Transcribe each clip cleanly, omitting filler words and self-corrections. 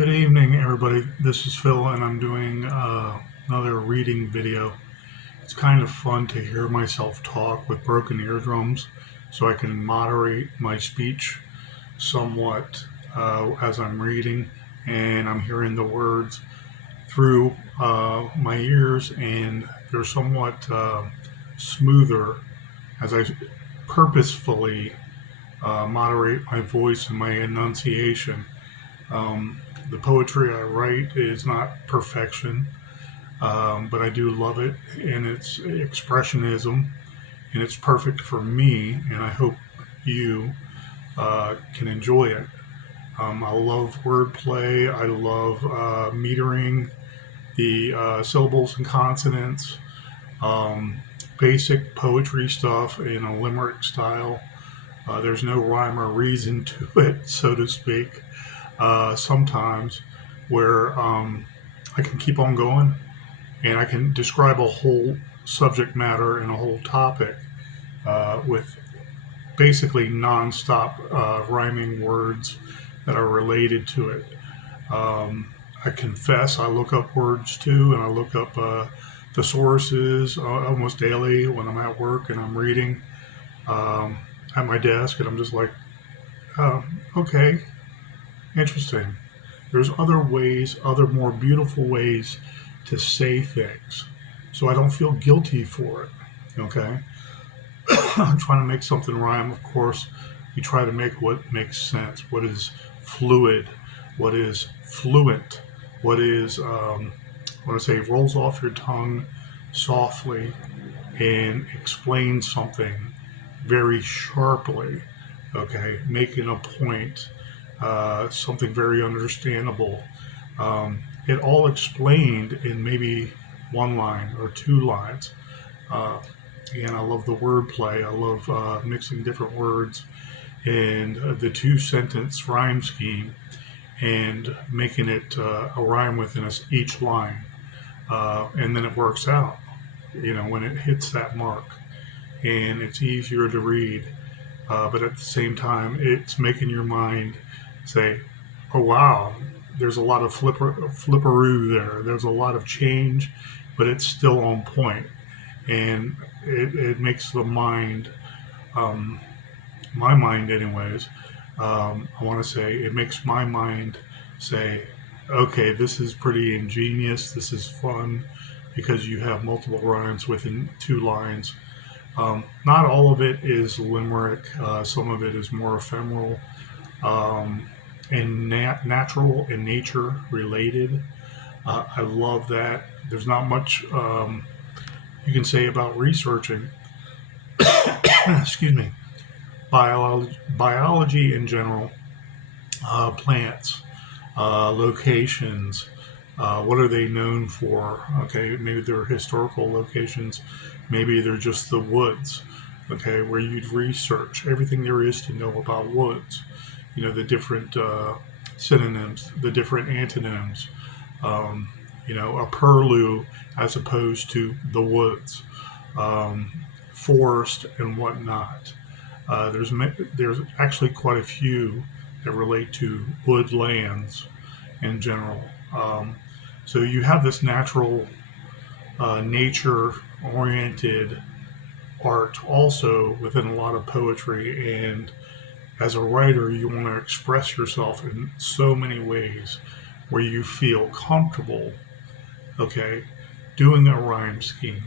Good evening, everybody. This is Phil, and I'm doing another reading video. It's kind of fun to hear myself talk with broken eardrums, so I can moderate my speech somewhat as I'm reading, and I'm hearing the words through my ears, and they're somewhat smoother as I purposefully moderate my voice and my enunciation. The poetry I write is not perfection, but I do love it, and it's expressionism, and it's perfect for me, and I hope you can enjoy it. I love wordplay. I love metering the syllables and consonants, um, basic poetry stuff in a limerick style. There's no rhyme or reason to it, so to speak. Sometimes where I can keep on going and I can describe a whole subject matter and a whole topic with basically nonstop rhyming words that are related to it. I confess I look up words too, and I look up thesauruses almost daily when I'm at work and I'm reading at my desk, and I'm just like, okay, interesting. There's other ways, other more beautiful ways to say things. So I don't feel guilty for it. Okay? I'm trying to make something rhyme, of course. You try to make what makes sense, what is fluid, what is fluent, what is, what I say, rolls off your tongue softly and explains something very sharply. Okay? Making a point. Something very understandable. It all explained in maybe one line or two lines. And I love the wordplay. I love mixing different words and the two-sentence rhyme scheme and making it a rhyme within each line. And then it works out, when it hits that mark. And it's easier to read. But at the same time, it's making your mind say, oh wow, there's a lot of flipperoo there. There's a lot of change, but it's still on point. And it makes the mind, my mind anyways, I want to say, it makes my mind say, okay, this is pretty ingenious. This is fun because you have multiple rhymes within two lines. Not all of it is limerick. Some of it is more ephemeral and natural and nature related. I love that. There's not much you can say about researching, excuse me, biology in general, plants, locations. What are they known for? Okay, maybe they're historical locations. Maybe they're just the woods, okay, where you'd research everything there is to know about woods. The different synonyms, the different antonyms, a purlieu as opposed to the woods, forest and whatnot. There's actually quite a few that relate to woodlands in general. So you have this natural, nature-oriented art also within a lot of poetry, and as a writer, you want to express yourself in so many ways where you feel comfortable, okay, doing a rhyme scheme.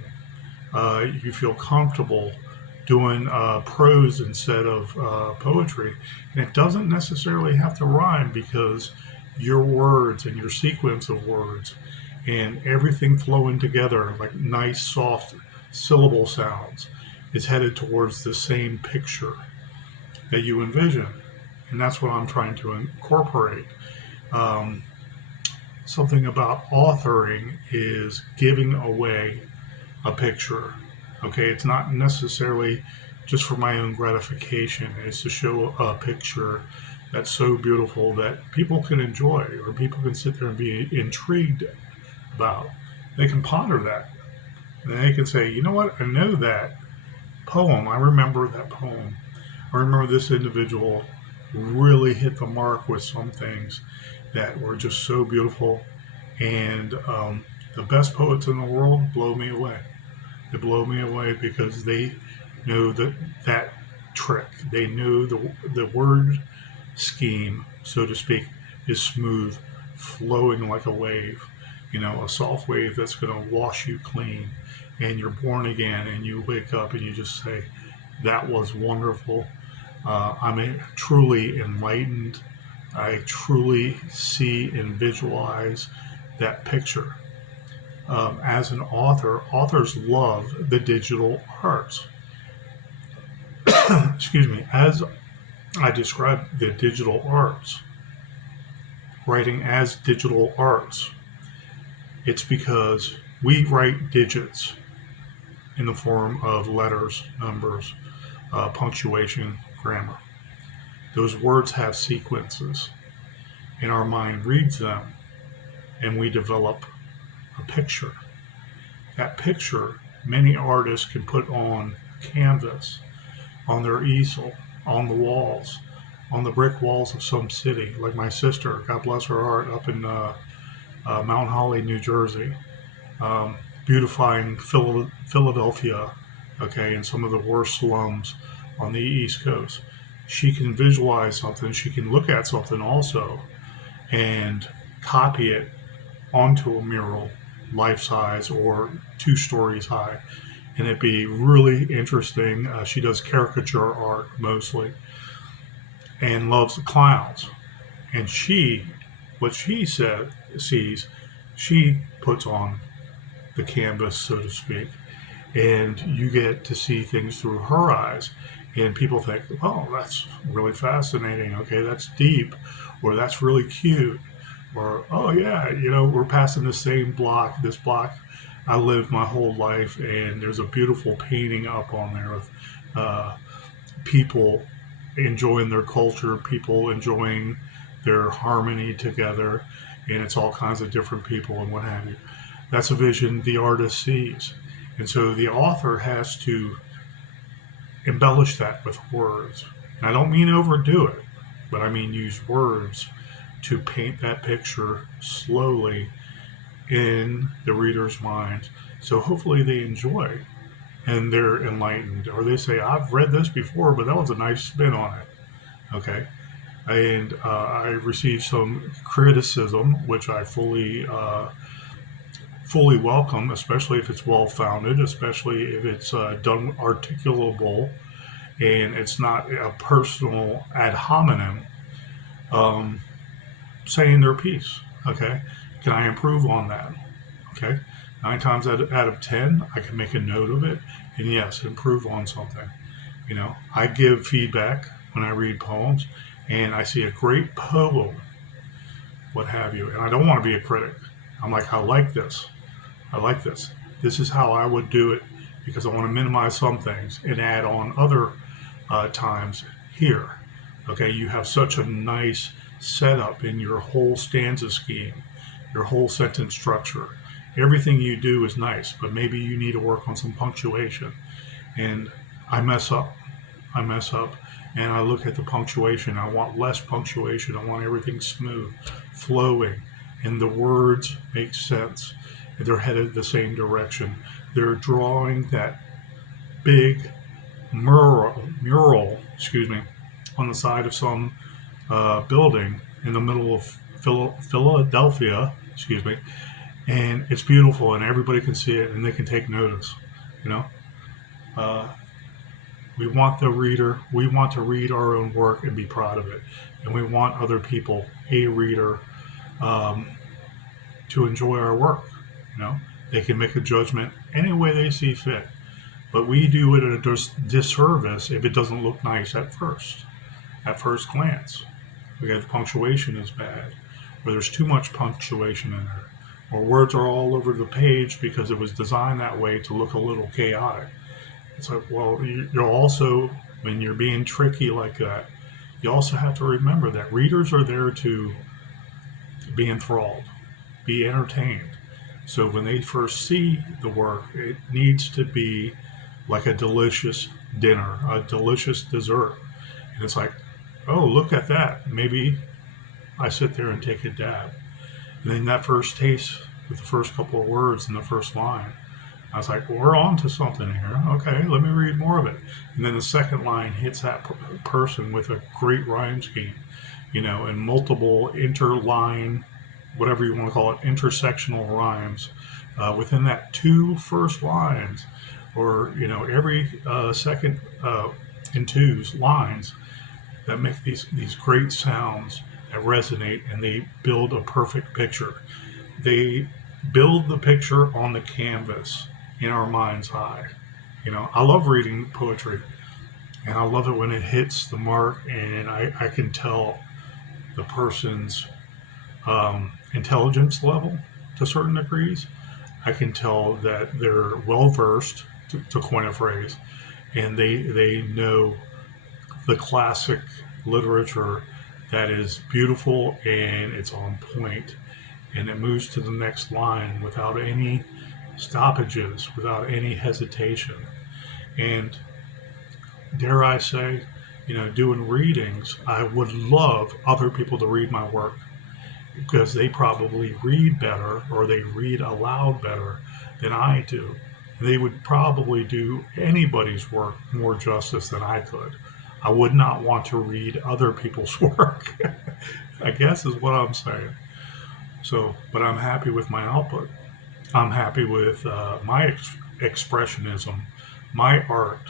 You feel comfortable doing prose instead of poetry. And it doesn't necessarily have to rhyme, because your words and your sequence of words and everything flowing together like nice, soft syllable sounds is headed towards the same picture that you envision. And that's what I'm trying to incorporate. Something about authoring is giving away a picture. Okay, it's not necessarily just for my own gratification. It's to show a picture that's so beautiful that people can enjoy, or people can sit there and be intrigued about. They can ponder that. And they can say, you know what, I know that poem. I remember that poem. I remember this individual really hit the mark with some things that were just so beautiful. And the best poets in the world blow me away. They blow me away because they know that trick. They know the word scheme, so to speak, is smooth, flowing like a wave. A soft wave that's going to wash you clean, and you're born again, and you wake up and you just say, "That was wonderful." I'm truly enlightened. I truly see and visualize that picture. As an author, authors love the digital arts. Excuse me. As I describe the digital arts, writing as digital arts, it's because we write digits in the form of letters, numbers, punctuation, grammar. Those words have sequences, and our mind reads them, and we develop a picture. That picture, many artists can put on canvas, on their easel, on the walls, on the brick walls of some city, like my sister, God bless her heart, up in Mount Holly, New Jersey, beautifying Philadelphia, okay, and some of the worst slums on the East Coast. She can visualize something, she can look at something also, and copy it onto a mural, life size or 2 stories high, and it'd be really interesting. She does caricature art mostly, and loves the clowns. And what she sees, she puts on the canvas, so to speak, and you get to see things through her eyes. And people think, oh, that's really fascinating. Okay, that's deep, or that's really cute, or oh yeah, we're passing the same block. This block I lived my whole life, and there's a beautiful painting up on there with people enjoying their culture, people enjoying their harmony together, and it's all kinds of different people and what have you. That's a vision the artist sees. And so the author has to embellish that with words. And I don't mean overdo it, but I mean use words to paint that picture slowly in the reader's mind. So hopefully they enjoy and they're enlightened, or they say, I've read this before, but that was a nice spin on it. Okay. And I received some criticism, which I fully welcome, especially if it's well founded, especially if it's done articulable and it's not a personal ad hominem saying their piece. Okay, can I improve on that? Okay, 9 times out of 10, I can make a note of it and yes, improve on something. I give feedback when I read poems, and I see a great poem, what have you, and I don't want to be a critic. I'm like, I like this. I like this. This is how I would do it because I want to minimize some things and add on other times here. Okay, you have such a nice setup in your whole stanza scheme, your whole sentence structure. Everything you do is nice, but maybe you need to work on some punctuation. And I mess up. And I look at the punctuation. I want less punctuation. I want everything smooth, flowing, and the words make sense. They're headed the same direction. They're drawing that big mural, on the side of some building in the middle of Philadelphia, and it's beautiful, and everybody can see it, and they can take notice. We want we want to read our own work and be proud of it, and we want other people, a reader, to enjoy our work. They can make a judgment any way they see fit, but we do it at a disservice if it doesn't look nice at first glance. Okay, the punctuation is bad, or there's too much punctuation in there, or words are all over the page because it was designed that way to look a little chaotic. It's like, well, you're also, when you're being tricky like that, you also have to remember that readers are there to be enthralled, be entertained. So when they first see the work, it needs to be like a delicious dinner, a delicious dessert. And it's like, oh, look at that. Maybe I sit there and take a dab. And then that first taste with the first couple of words in the first line, I was like, well, we're on to something here. Okay, let me read more of it. And then the second line hits that person with a great rhyme scheme, and multiple interline, whatever you want to call it, intersectional rhymes within that two first lines, or, every second in twos lines that make these great sounds that resonate, and they build a perfect picture. They build the picture on the canvas in our mind's eye. I love reading poetry, and I love it when it hits the mark, and I can tell the person's intelligence level to certain degrees. I can tell that they're well versed, to coin a phrase, and they know the classic literature that is beautiful and it's on point, and it moves to the next line without any stoppages, without any hesitation. And dare I say, doing readings, I would love other people to read my work, because they probably read better, or they read aloud better than I do. They would probably do anybody's work more justice than I could. I would not want to read other people's work, I guess is what I'm saying. So, but I'm happy with my output. I'm happy with my expressionism, my art,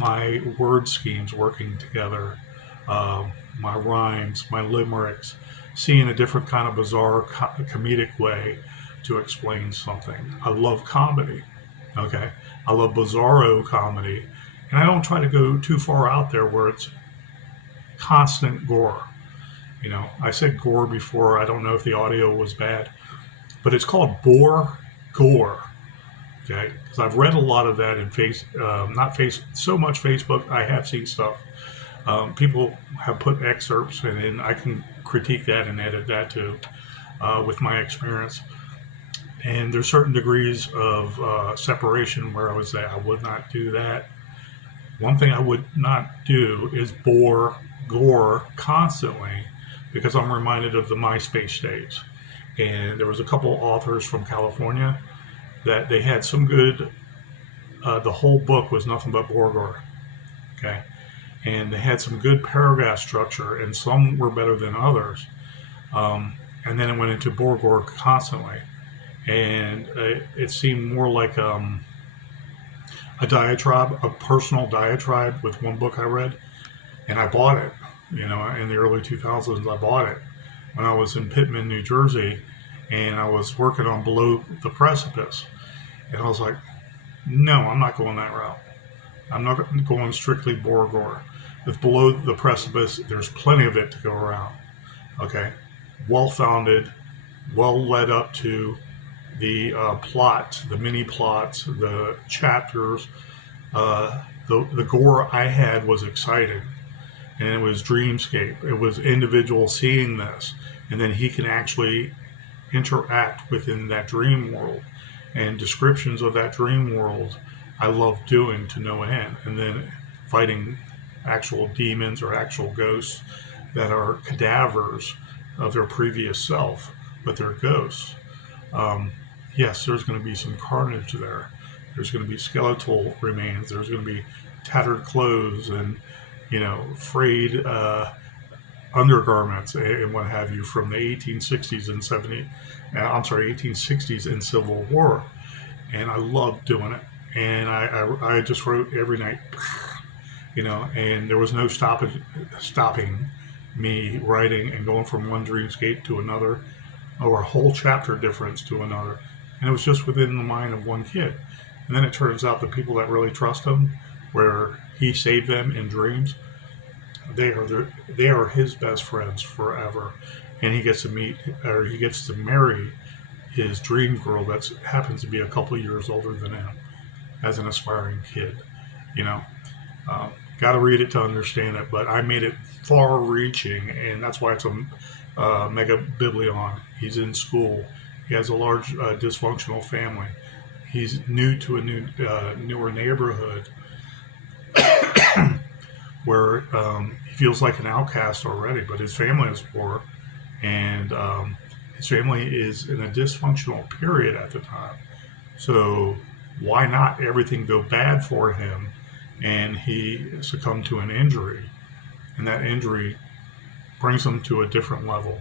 my word schemes working together, my rhymes, my limericks, seeing a different kind of bizarre comedic way to explain something. I love comedy. Okay. I love bizarro comedy. And I don't try to go too far out there where it's constant gore. I said gore before. I don't know if the audio was bad, but it's called bore gore. Okay. Because I've read a lot of that in so much Facebook. I have seen stuff. People have put excerpts, and I can critique that and edit that too, with my experience. And there's certain degrees of separation where I would say I would not do that. One thing I would not do is bore gore constantly, because I'm reminded of the MySpace days. And there was a couple authors from California that they had some good, the whole book was nothing but bore gore. Okay. And they had some good paragraph structure, and some were better than others. And then it went into bore gore constantly. And it seemed more like a diatribe, a personal diatribe with one book I read. And I bought it, in the early 2000s. I bought it when I was in Pittman, New Jersey, and I was working on Below the Precipice. And I was like, no, I'm not going that route. I'm not going strictly bore gore. With Below the Precipice, there's plenty of it to go around. Okay? Well-founded, well led up to the plot, the mini plots, the chapters. The gore I had was exciting, and it was dreamscape. It was individual seeing this, and then he can actually interact within that dream world. And descriptions of that dream world I love doing to no end. And then fighting actual demons or actual ghosts that are cadavers of their previous self, but they're ghosts. Yes, there's going to be some carnage there. There's going to be skeletal remains. There's going to be tattered clothes and, frayed undergarments and what have you from the 1860s and 1860s and Civil War. And I love doing it. And I just wrote every night, and there was no stopping me writing and going from one dreamscape to another, or a whole chapter difference to another. And it was just within the mind of one kid. And then it turns out the people that really trust him, where he saved them in dreams, they are his best friends forever. And he gets to marry his dream girl that happens to be a couple years older than him as an aspiring kid. Got to read it to understand it, but I made it far-reaching, and that's why it's a mega biblion. He's in school. He has a large dysfunctional family. He's new to a newer neighborhood, where he feels like an outcast already, but his family is poor, and his family is in a dysfunctional period at the time. So why not everything go bad for him, and he succumbed to an injury, and that injury brings him to a different level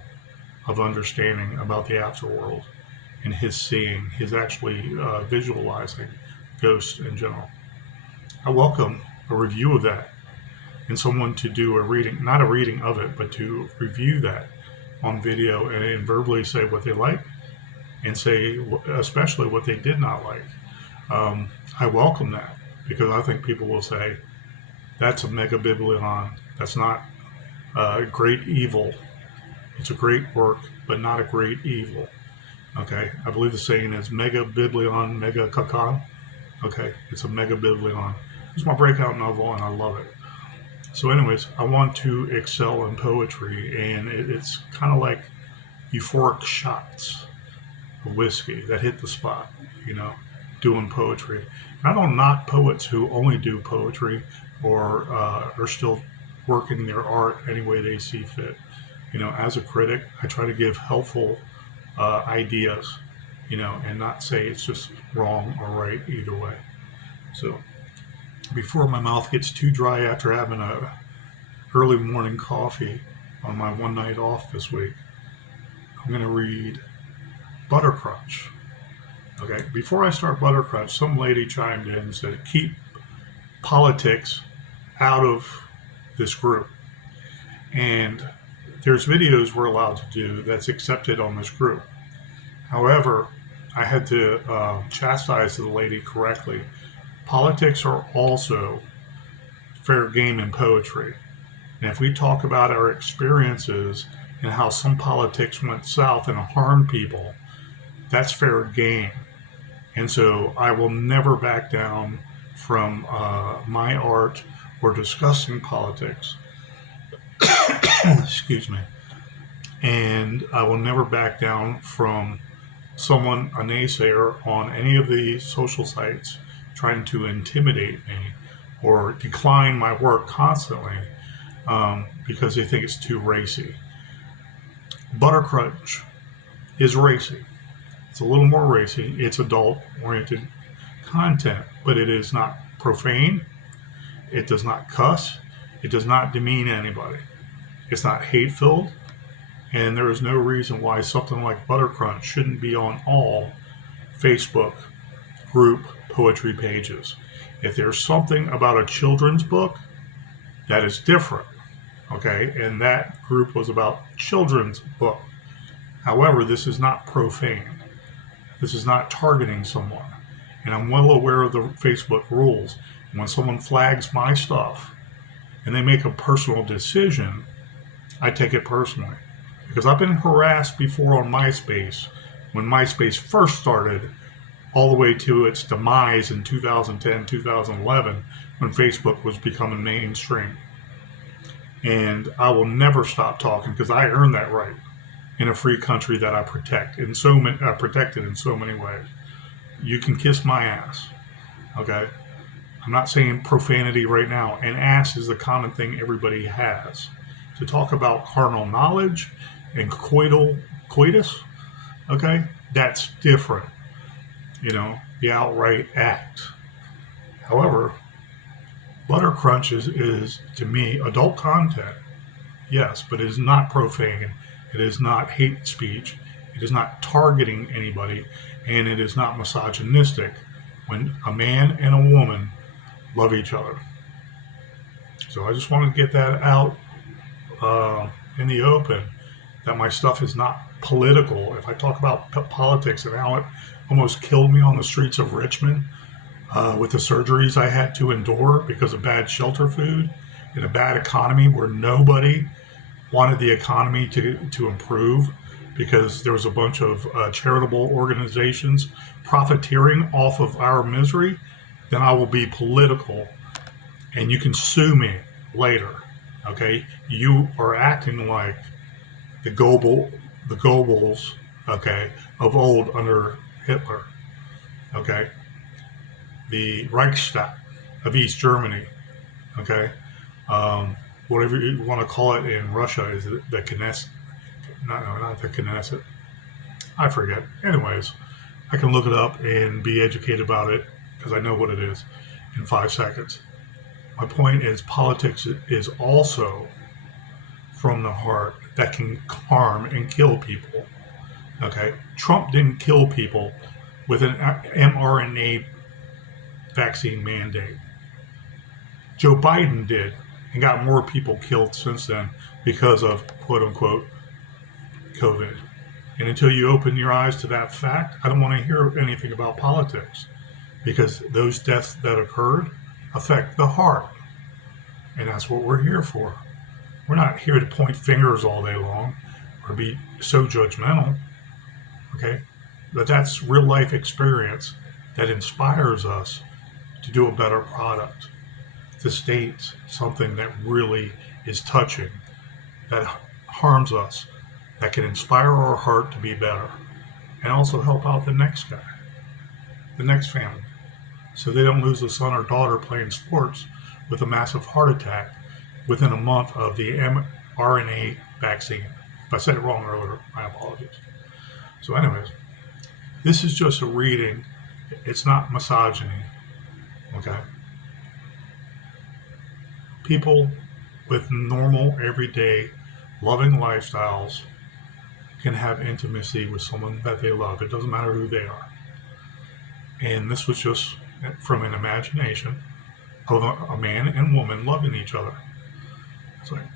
of understanding about the afterworld and his seeing, his actually visualizing ghosts in general. I welcome a review of that and someone to do a reading, not a reading of it, but to review that on video and verbally say what they like and say especially what they did not like. I welcome that because I think people will say, that's a mega biblion, that's not a great evil. It's a great work, but not a great evil. Okay, I believe the saying is mega biblion, mega kakan. Okay, it's a mega biblion. It's my breakout novel, and I love it. So, anyways, I want to excel in poetry, and it's kind of like euphoric shots of whiskey that hit the spot. Doing poetry. And I don't knock poets who only do poetry or are still working their art any way they see fit. As a critic, I try to give helpful ideas, and not say it's just wrong or right either way. So before my mouth gets too dry after having a early morning coffee on my one night off this week, I'm going to read Buttercrunch. Okay, before I start Buttercrunch, some lady chimed in and said, keep politics out of this group. And there's videos we're allowed to do that's accepted on this group. However, I had to chastise the lady correctly. Politics are also fair game in poetry. And if we talk about our experiences and how some politics went south and harmed people, that's fair game. And so I will never back down from my art or discussing politics. Excuse me. And I will never back down from someone, a naysayer, on any of the social sites trying to intimidate me or decline my work constantly because they think it's too racy. Buttercrunch is racy. It's a little more racy. It's adult-oriented content, but it is not profane. It does not cuss. It does not demean anybody. It's not hate-filled, and there is no reason why something like Buttercrunch shouldn't be on all Facebook group poetry pages. If there's something about a children's book, that is different, okay? And that group was about children's book. However, this is not profane. This is not targeting someone. And I'm well aware of the Facebook rules. And when someone flags my stuff and they make a personal decision, I take it personally. Because I've been harassed before on MySpace, when MySpace first started, all the way to its demise in 2010, 2011, when Facebook was becoming mainstream. And I will never stop talking because I earned that right in a free country that I protect in so many, protected in so many ways. You can kiss my ass, okay? I'm not saying profanity right now, and ass is the common thing everybody has. To talk about carnal knowledge and coitus, okay, that's different. The outright act. However, Buttercrunch is to me adult content, yes, but it is not profane. It is not hate speech. It is not targeting anybody, and it is not misogynistic when a man and a woman love each other. So I just want to get that out in the open, that my stuff is not political. If I talk about politics and how it almost killed me on the streets of Richmond with the surgeries I had to endure because of bad shelter food in a bad economy where nobody wanted the economy to improve because there was a bunch of charitable organizations profiteering off of our misery, then I will be political and you can sue me later. Okay, you are acting like the Goebbels, okay, of old under Hitler, okay, the Reichstag of East Germany, okay. whatever you want to call it in Russia is the Knesset. Not the Knesset. I forget. Anyways, I can look it up and be educated about it because I know what it is in 5 seconds. My point is politics is also from the heart that can harm and kill people. Okay? Trump didn't kill people with an mRNA vaccine mandate. Joe Biden did and got more people killed since then because of quote unquote COVID. And until you open your eyes to that fact, I don't want to hear anything about politics because those deaths that occurred affect the heart. And that's what we're here for. We're not here to point fingers all day long or be so judgmental. Okay? But that's real life experience that inspires us to do a better product, to state something that really is touching, that harms us, that can inspire our heart to be better, and also help out the next guy, the next family, so they don't lose a son or daughter playing sports with a massive heart attack within a month of the mRNA vaccine. If I said it wrong earlier, my apologies. So anyways, this is just a reading. It's not misogyny, okay? People with normal, everyday, loving lifestyles can have intimacy with someone that they love. It doesn't matter who they are. And this was just from an imagination of a man and woman loving each other. It's like,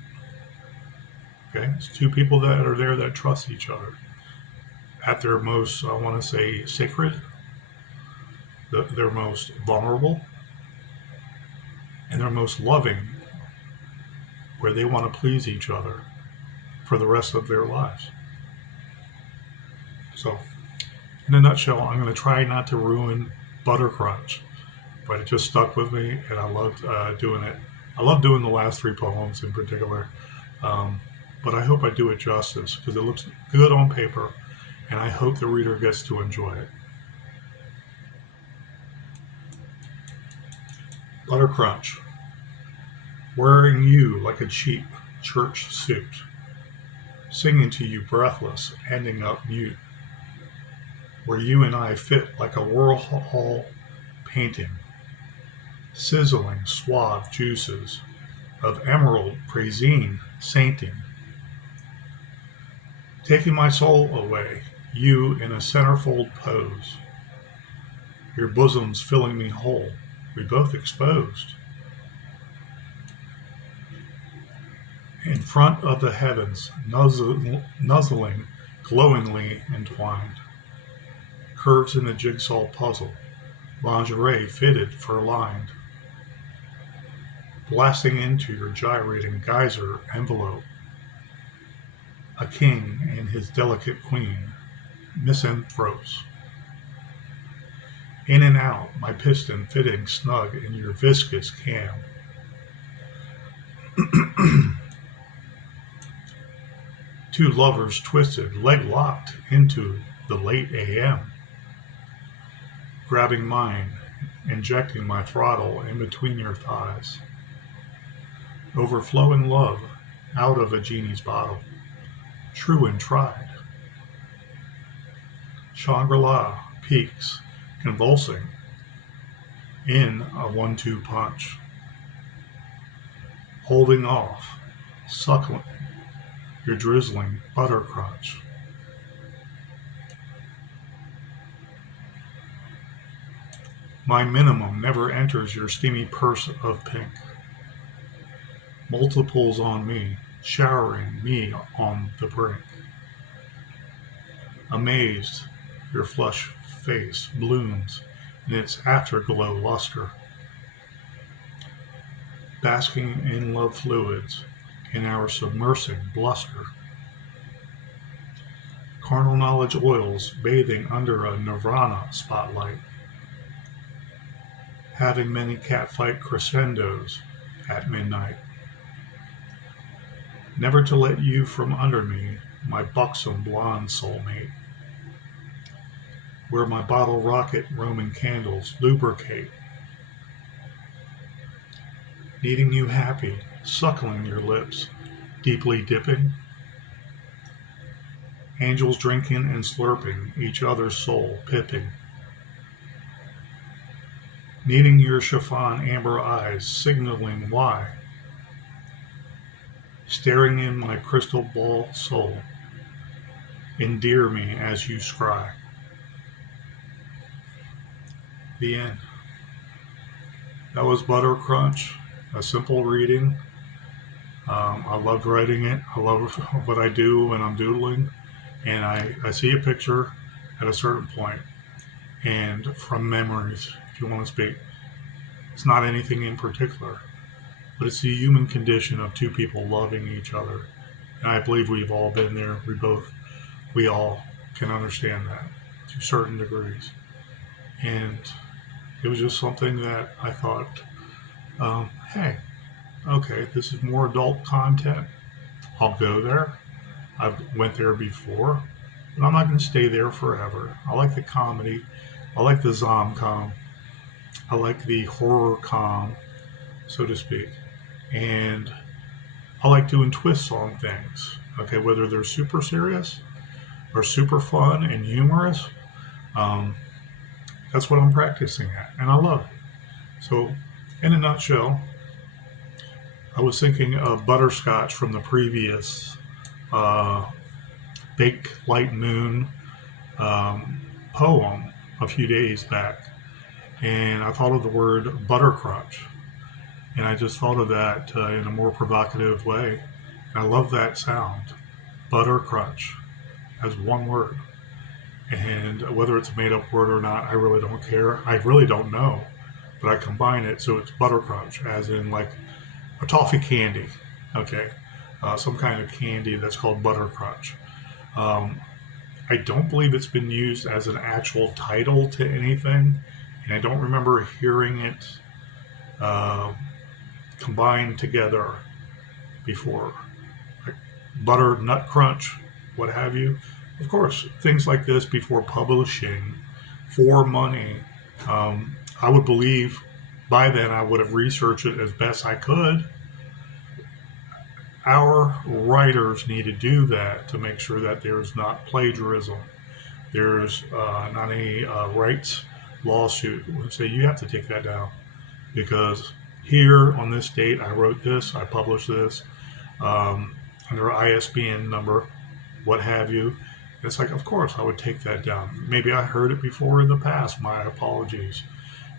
okay, it's two people that are there that trust each other at their most, I want to say, sacred, their most vulnerable, and their most loving, where they want to please each other for the rest of their lives. So, in a nutshell, I'm going to try not to ruin Buttercrunch, but it just stuck with me, and I loved doing it. I love doing the last 3 poems in particular, but I hope I do it justice because it looks good on paper, and I hope the reader gets to enjoy it. Buttercrunch, wearing you like a cheap church suit, singing to you breathless, ending up mute, where you and I fit like a Warhol painting, sizzling suave juices of emerald praisine sainting, taking my soul away, you in a centerfold pose, your bosoms filling me whole, we both exposed. In front of the heavens, nuzzling, glowingly entwined, curves in the jigsaw puzzle, lingerie fitted for lined, blasting into your gyrating geyser envelope, a king and his delicate queen, misanthropes. In and out, my piston fitting snug in your viscous cam. Two lovers twisted, leg locked into the late AM, grabbing mine, injecting my throttle in between your thighs. Overflowing love out of a genie's bottle, true and tried. Shangri-La peaks, convulsing in a 1-2 punch. Holding off, suckling your drizzling buttercrunch. My minimum never enters your steamy purse of pink. Multiples on me, showering me on the brink. Amazed, your flush face blooms in its afterglow luster. Basking in love fluids, in our submersing bluster. Carnal knowledge oils bathing under a nirvana spotlight. Having many catfight crescendos at midnight. Never to let you from under me, my buxom blonde soulmate. Where my bottle rocket Roman candles lubricate. Needing you happy, suckling your lips, deeply dipping. Angels drinking and slurping each other's soul, pipping. Needing your chiffon amber eyes, signaling why. Staring in my crystal ball soul, endear me as you scry. The end. That was Buttercrunch, a simple reading. I loved writing it. I love what I do when I'm doodling. And I see a picture at a certain point, and from memories, if you want to speak, it's not anything in particular, but it's the human condition of two people loving each other. And I believe we've all been there. We all can understand that to certain degrees. And it was just something that I thought, hey, okay, this is more adult content. I'll go there. I've went there before, but I'm not going to stay there forever. I like the comedy. I like the zom-com. I like the horror-com, so to speak. And I like doing twists on things, okay, whether they're super serious or super fun and humorous. That's what I'm practicing at, and I love it. So, in a nutshell, I was thinking of Butterscotch from the previous Big Light Moon poem a few days back, and I thought of the word Buttercrunch, and I just thought of that in a more provocative way. And I love that sound, Buttercrunch, as one word. And whether it's a made-up word or not, I really don't care. I really don't know, but I combine it so it's Buttercrunch, as in like a toffee candy, okay? Some kind of candy that's called Buttercrunch. I don't believe it's been used as an actual title to anything, and I don't remember hearing it combined together before. Like butter, nut crunch, what have you. Of course, things like this before publishing for money, I would believe by then I would have researched it as best I could. Our writers need to do that to make sure that there's not plagiarism. There's not any rights lawsuit. Would say you have to take that down because here on this date I wrote this, I published this under ISBN number, what have you. It's like, of course I would take that down. Maybe I heard it before in the past. My apologies.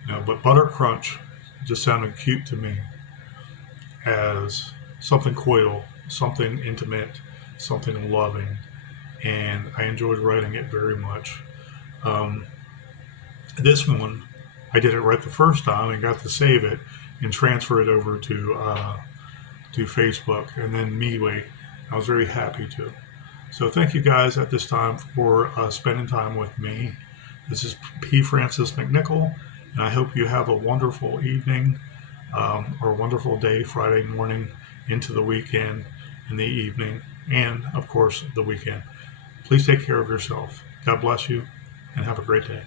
But Buttercrunch just sounded cute to me as something coital, something intimate, something loving, and I enjoyed writing it very much. This one, I did it right the first time and got to save it and transfer it over to Facebook and then MeWe. I was very happy to. So thank you guys at this time for spending time with me. This is P. Francis McNichol, and I hope you have a wonderful evening or a wonderful day, Friday morning into the weekend, in the evening, and of course the weekend. Please take care of yourself. God bless you, and have a great day.